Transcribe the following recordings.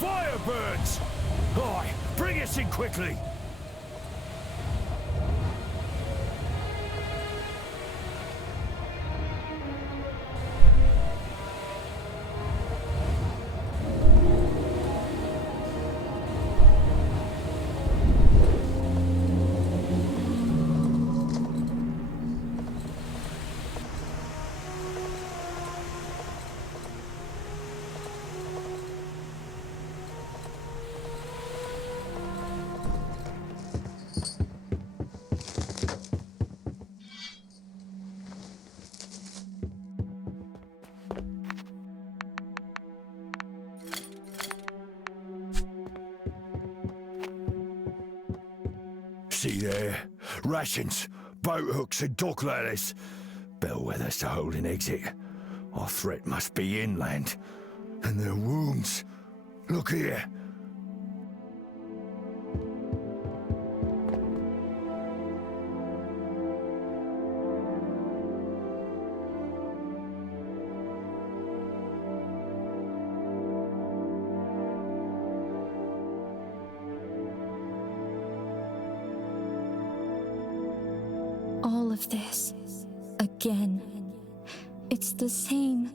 Firebirds! Aye, bring us in quickly! See there? Rations, boat hooks and dock ladders. Bellwethers to hold an exit. Our threat must be inland. And their wounds. Look here. All of this, again. It's the same.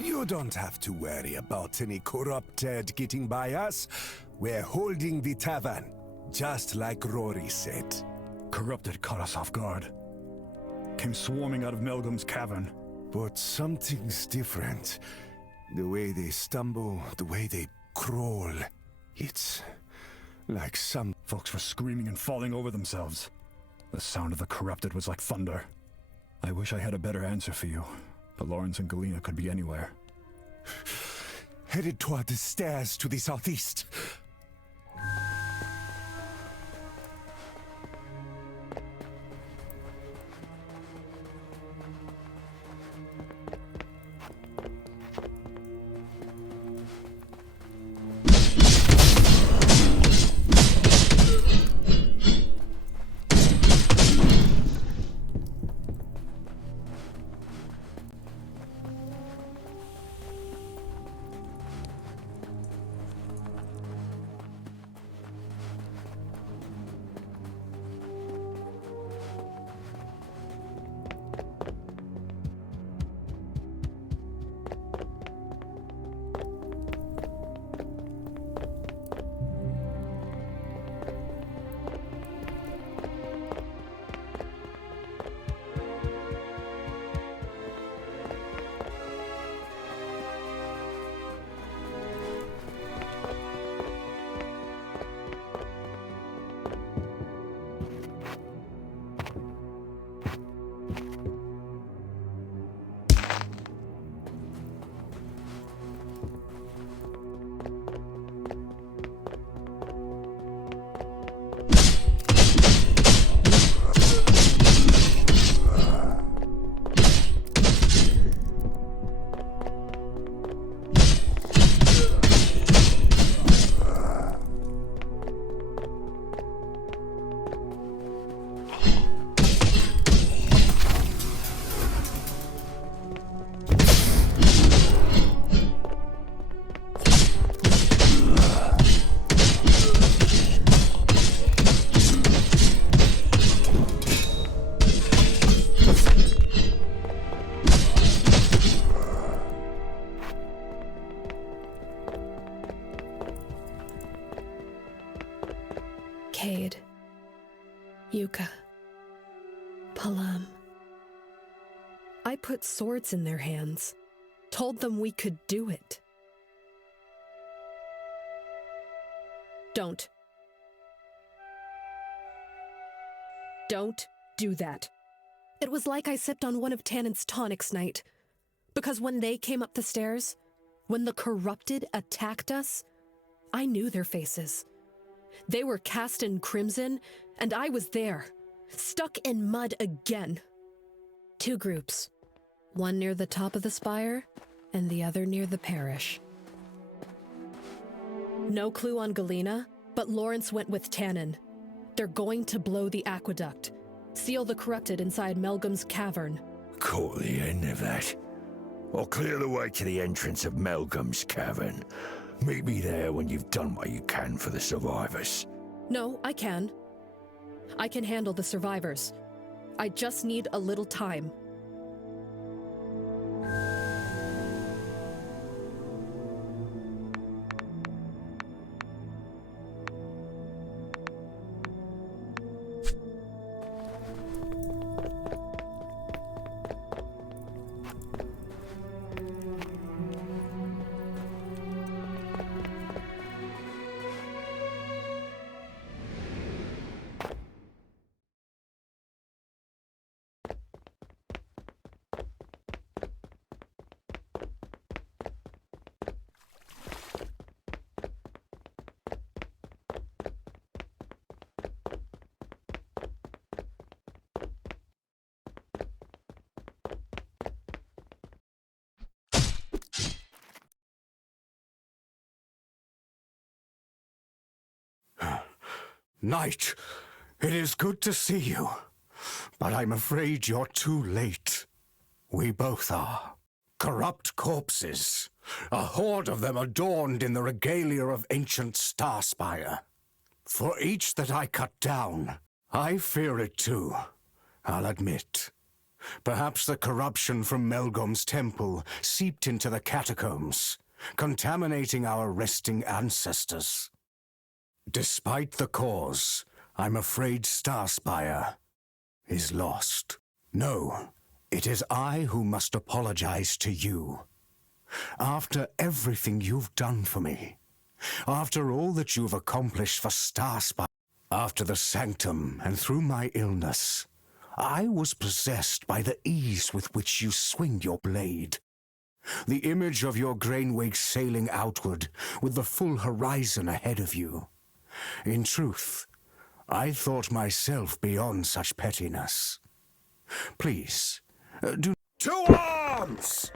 You don't have to worry about any corrupted getting by us. We're holding the tavern, just like Rory said. Corrupted caught us off guard. Came swarming out of Melgum's cavern. But something's different. The way they stumble, the way they crawl. It's like some... Folks were screaming and falling over themselves. The sound of the corrupted was like thunder. I wish I had a better answer for you, but Lawrence and Galena could be anywhere. Headed toward the stairs to the southeast. Cade, Yuka, Palam. I put swords in their hands, told them we could do it. Don't. Don't do that. It was like I sipped on one of Tannen's tonics night. Because when they came up the stairs, when the corrupted attacked us, I knew their faces. They were cast in crimson, and I was there. stuck in mud again. 2 groups. One near the top of the spire, and the other near the parish. No clue on Galena, but Lawrence went with Tannen. They're going to blow the aqueduct, seal the corrupted inside Melgum's cavern. Caught the end of that. I'll clear the way to the entrance of Melgum's cavern. Meet me there when you've done what you can for the survivors. No, I can. I can handle the survivors. I just need a little time. Knight, it is good to see you, but I'm afraid you're too late. We both are. Corrupt corpses, a horde of them adorned in the regalia of ancient Starspire. For each that I cut down, I fear it too, I'll admit. Perhaps the corruption from Melgom's temple seeped into the catacombs, contaminating our resting ancestors. Despite the cause, I'm afraid Starspire is lost. No, it is I who must apologize to you. After everything you've done for me, after all that you've accomplished for Starspire, after the Sanctum and through my illness, I was possessed by the ease with which you swing your blade. The image of your Grainwig sailing outward with the full horizon ahead of you. In truth, I thought myself beyond such pettiness. Please, do... To arms!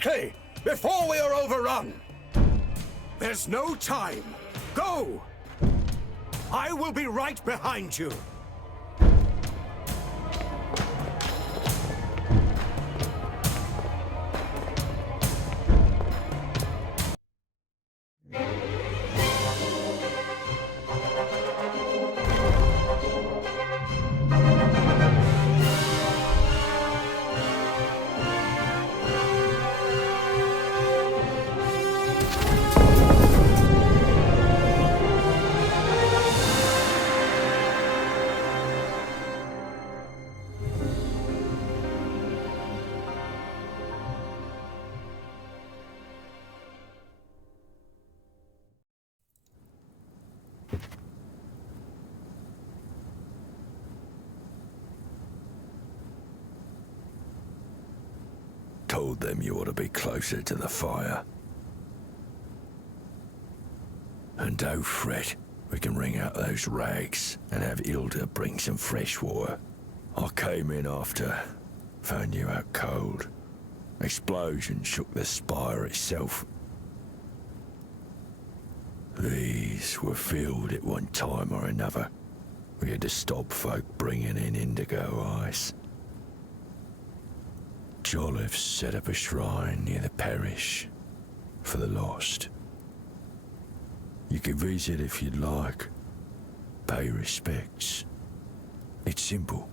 Quickly! Before we are overrun! There's no time! Go! I will be right behind you! Told them you ought to be closer to the fire. And don't fret, we can wring out those rags and have Hilda bring some fresh water. I came in after, found you out cold. Explosion shook the spire itself. These were filled at one time or another. We had to stop folk bringing in indigo ice. Jolliffe set up a shrine near the parish for the lost. You can visit if you'd like, pay respects. It's simple.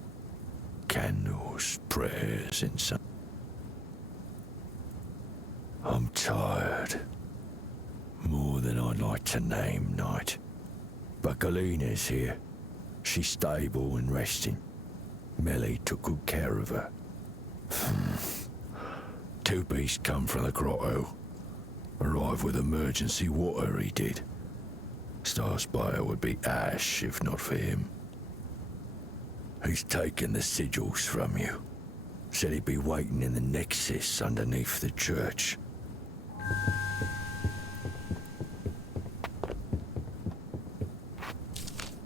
Candles, prayers, and some. I'm tired. More than I'd like to name, Knight. But Galina's here. She's stable and resting. Melly took good care of her. Two beasts come from the grotto. Arrived with emergency water, he did. Starspire would be ash if not for him. He's taken the sigils from you. Said he'd be waiting in the nexus underneath the church.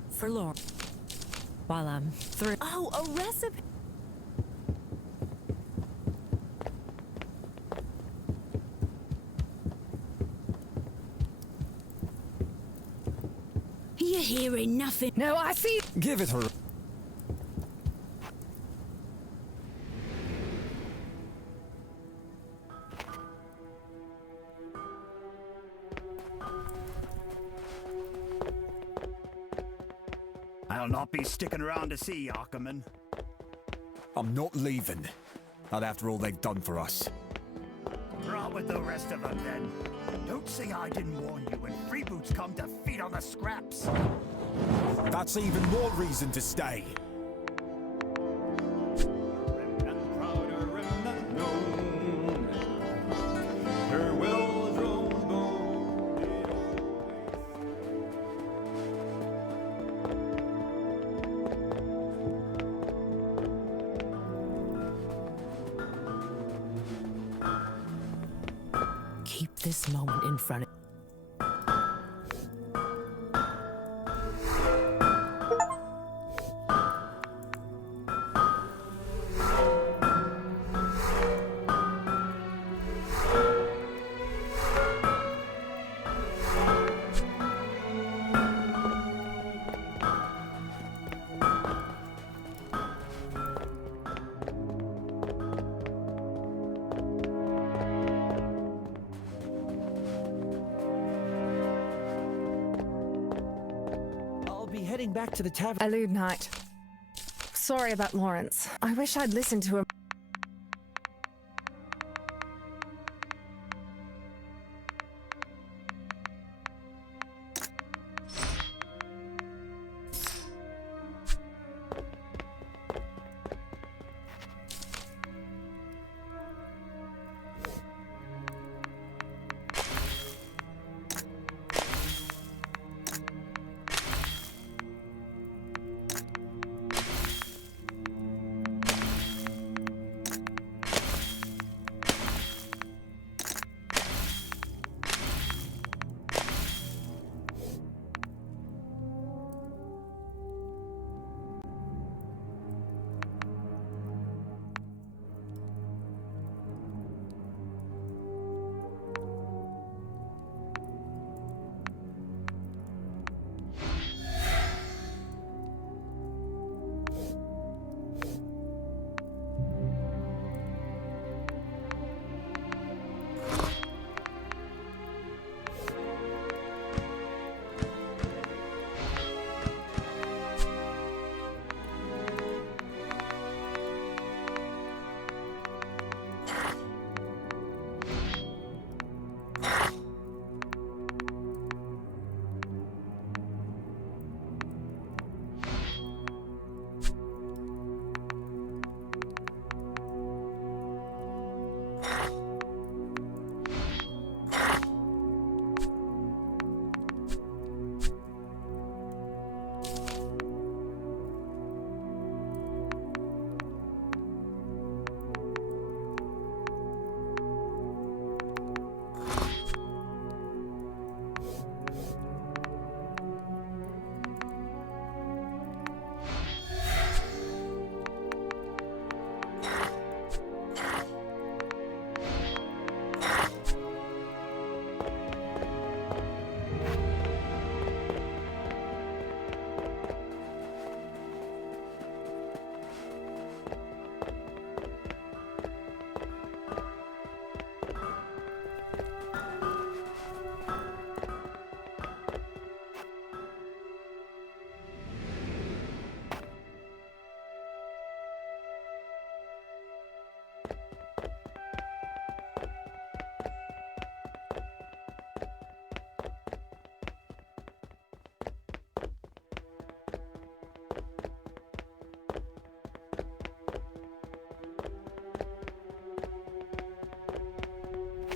For Lauren. While I'm through. Oh, a recipe. You're hearing nothing. No, I see. Give it her. I'll not be sticking around to see Ackerman. I'm not leaving. Not after all they've done for us. Rot with the rest of them, then. Don't say I didn't warn you when freeboots come to feed on the scraps. That's even more reason to stay. Keep this moment in front of. Heading back to the tavern. Elude Knight. Sorry about Lawrence. I wish I'd listened to him.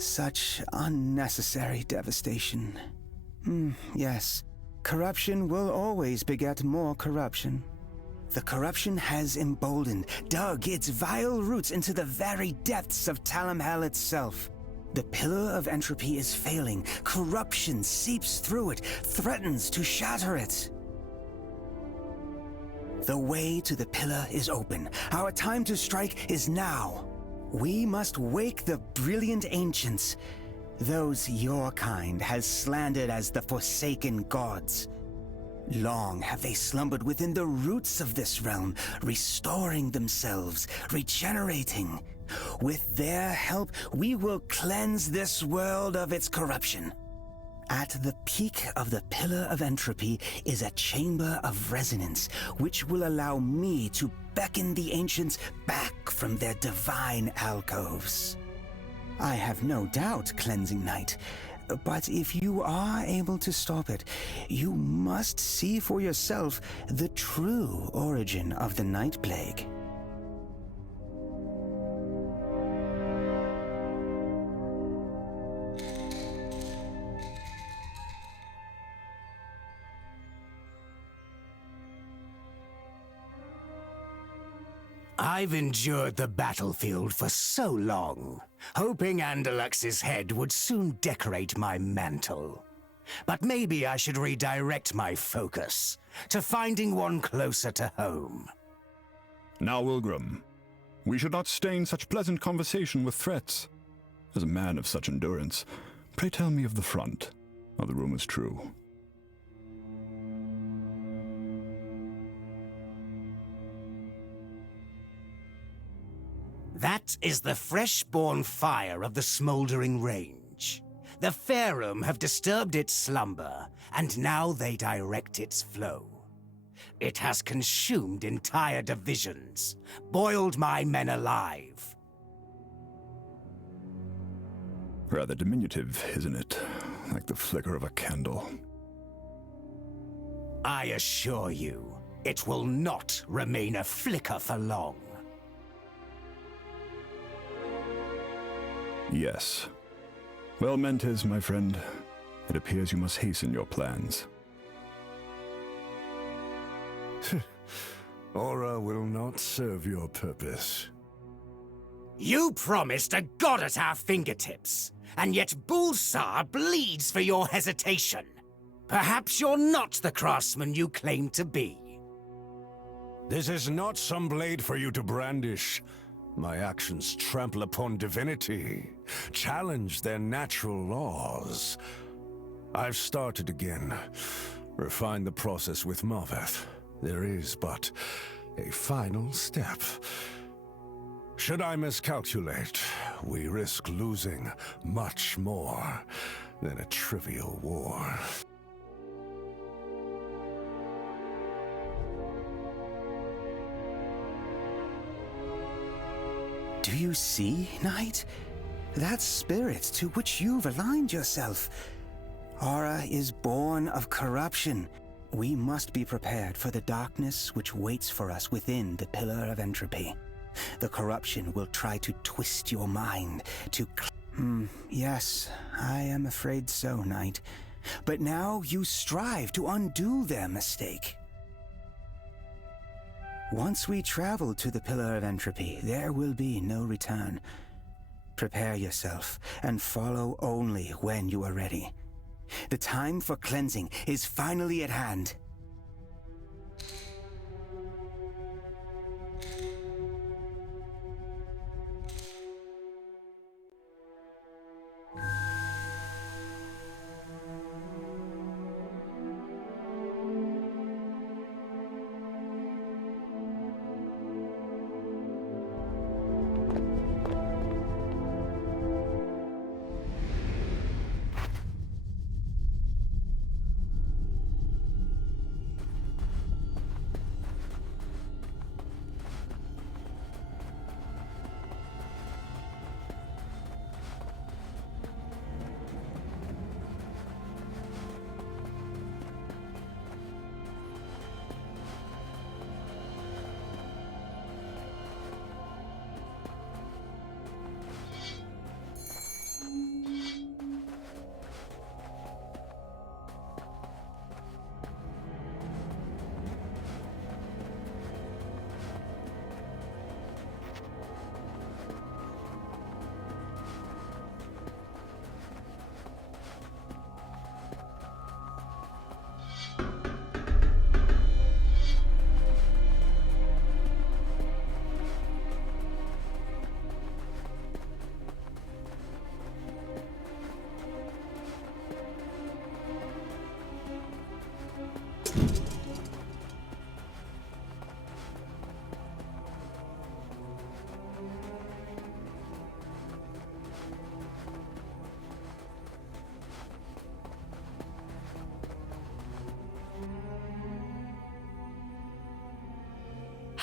Such unnecessary devastation. Yes, corruption will always beget more corruption. The corruption has emboldened, dug its vile roots into the very depths of Talamhel itself. The pillar of entropy is failing. Corruption seeps through it, threatens to shatter it. The way to the pillar is open. Our time to strike is now. We must wake the brilliant ancients, those your kind has slandered as the forsaken gods. Long have they slumbered within the roots of this realm, restoring themselves, regenerating. With their help, we will cleanse this world of its corruption. At the peak of the Pillar of Entropy is a chamber of resonance, which will allow me to beckon the ancients back from their divine alcoves. I have no doubt, Cleansing Knight, but if you are able to stop it, you must see for yourself the true origin of the Night Plague. I've endured the battlefield for so long, hoping Andalax's head would soon decorate my mantle. But maybe I should redirect my focus to finding one closer to home. Now, Wilgrim, we should not stain such pleasant conversation with threats. As a man of such endurance, pray tell me of the front. Are the rumors true? That is the fresh-born fire of the smoldering range. The Farum have disturbed its slumber, and now they direct its flow. It has consumed entire divisions, boiled my men alive. Rather diminutive, isn't it? Like the flicker of a candle. I assure you, it will not remain a flicker for long. Yes. Well, Mentes, my friend. It appears you must hasten your plans. Aura will not serve your purpose. You promised a god at our fingertips, and yet Bulsar bleeds for your hesitation. Perhaps you're not the craftsman you claim to be. This is not some blade for you to brandish. My actions trample upon divinity, challenge their natural laws. I've started again. Refine the process with Marveth. There is but a final step. Should I miscalculate, we risk losing much more than a trivial war. Do you see, Knight? That spirit to which you've aligned yourself. Aura is born of corruption. We must be prepared for the darkness which waits for us within the Pillar of Entropy. The corruption will try to twist your mind, to yes, I am afraid so, Knight. But now you strive to undo their mistake. Once we travel to the Pillar of Entropy, there will be no return. Prepare yourself, and follow only when you are ready. The time for cleansing is finally at hand.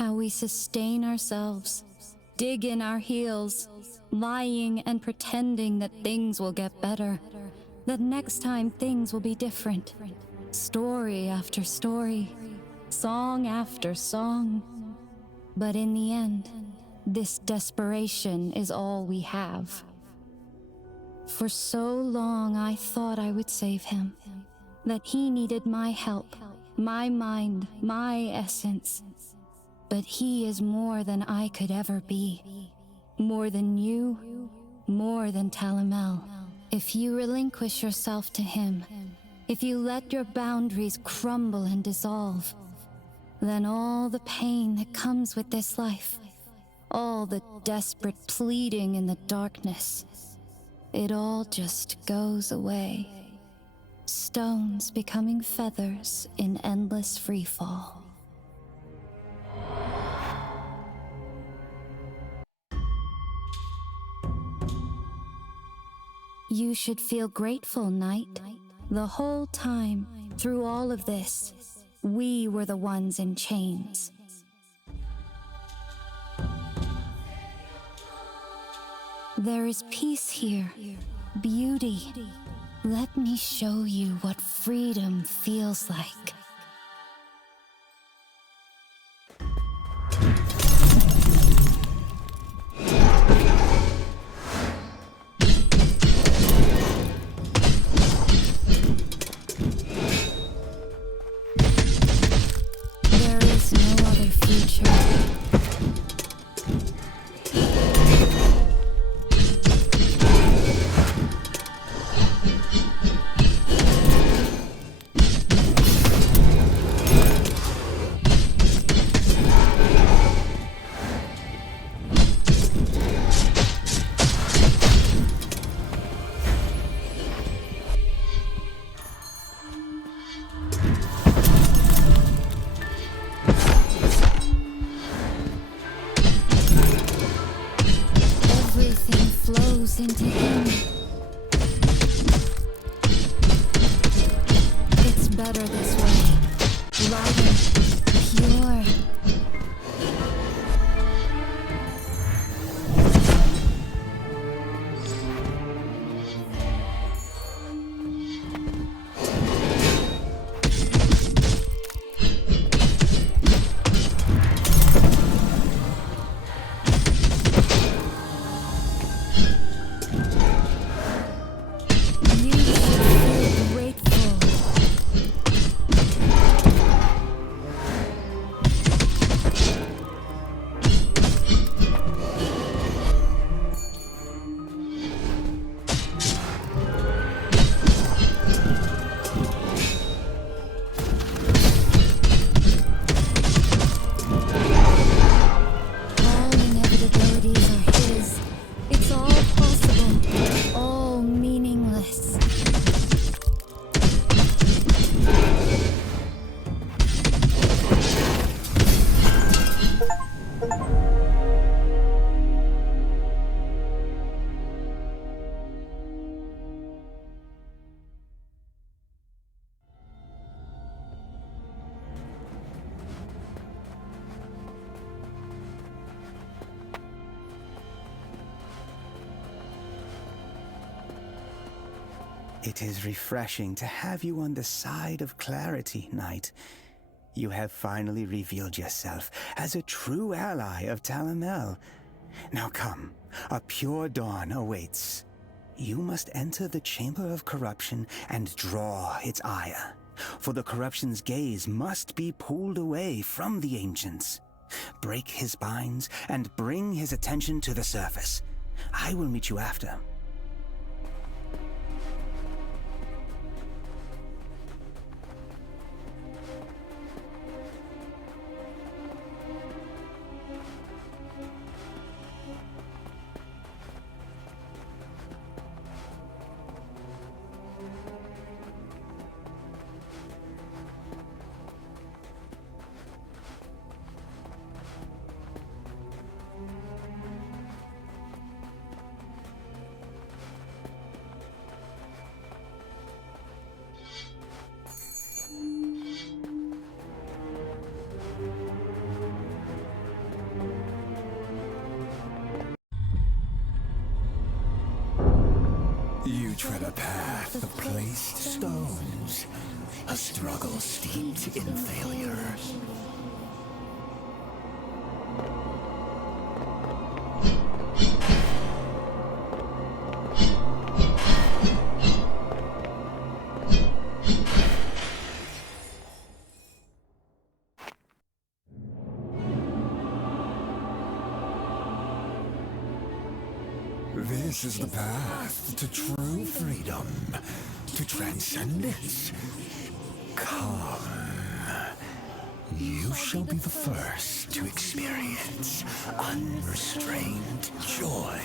How we sustain ourselves, dig in our heels, lying and pretending that things will get better, that next time things will be different. Story after story, song after song. But in the end, this desperation is all we have. For so long I thought I would save him, that he needed my help, my mind, my essence. But he is more than I could ever be. More than you, more than Talamel. If you relinquish yourself to him, if you let your boundaries crumble and dissolve, then all the pain that comes with this life, all the desperate pleading in the darkness, it all just goes away. Stones becoming feathers in endless freefall. You should feel grateful, Knight. The whole time, through all of this, we were the ones in chains. There is peace here, beauty. Let me show you what freedom feels like. There is no other future. Everything flows into him. It's better this way. Lighter, pure. You should feel grateful. All inevitabilities are his. It's all possible, all meaningless. It is refreshing to have you on the side of clarity, Knight. You have finally revealed yourself as a true ally of Talamel. Now come, a pure dawn awaits. You must enter the Chamber of Corruption and draw its ire, for the Corruption's gaze must be pulled away from the Ancients. Break his binds and bring his attention to the surface. I will meet you after. tread a path of placed stones, a struggle steeped in failure. This is the path to true freedom, to transcendence. Come. You shall be the first to experience unrestrained joy.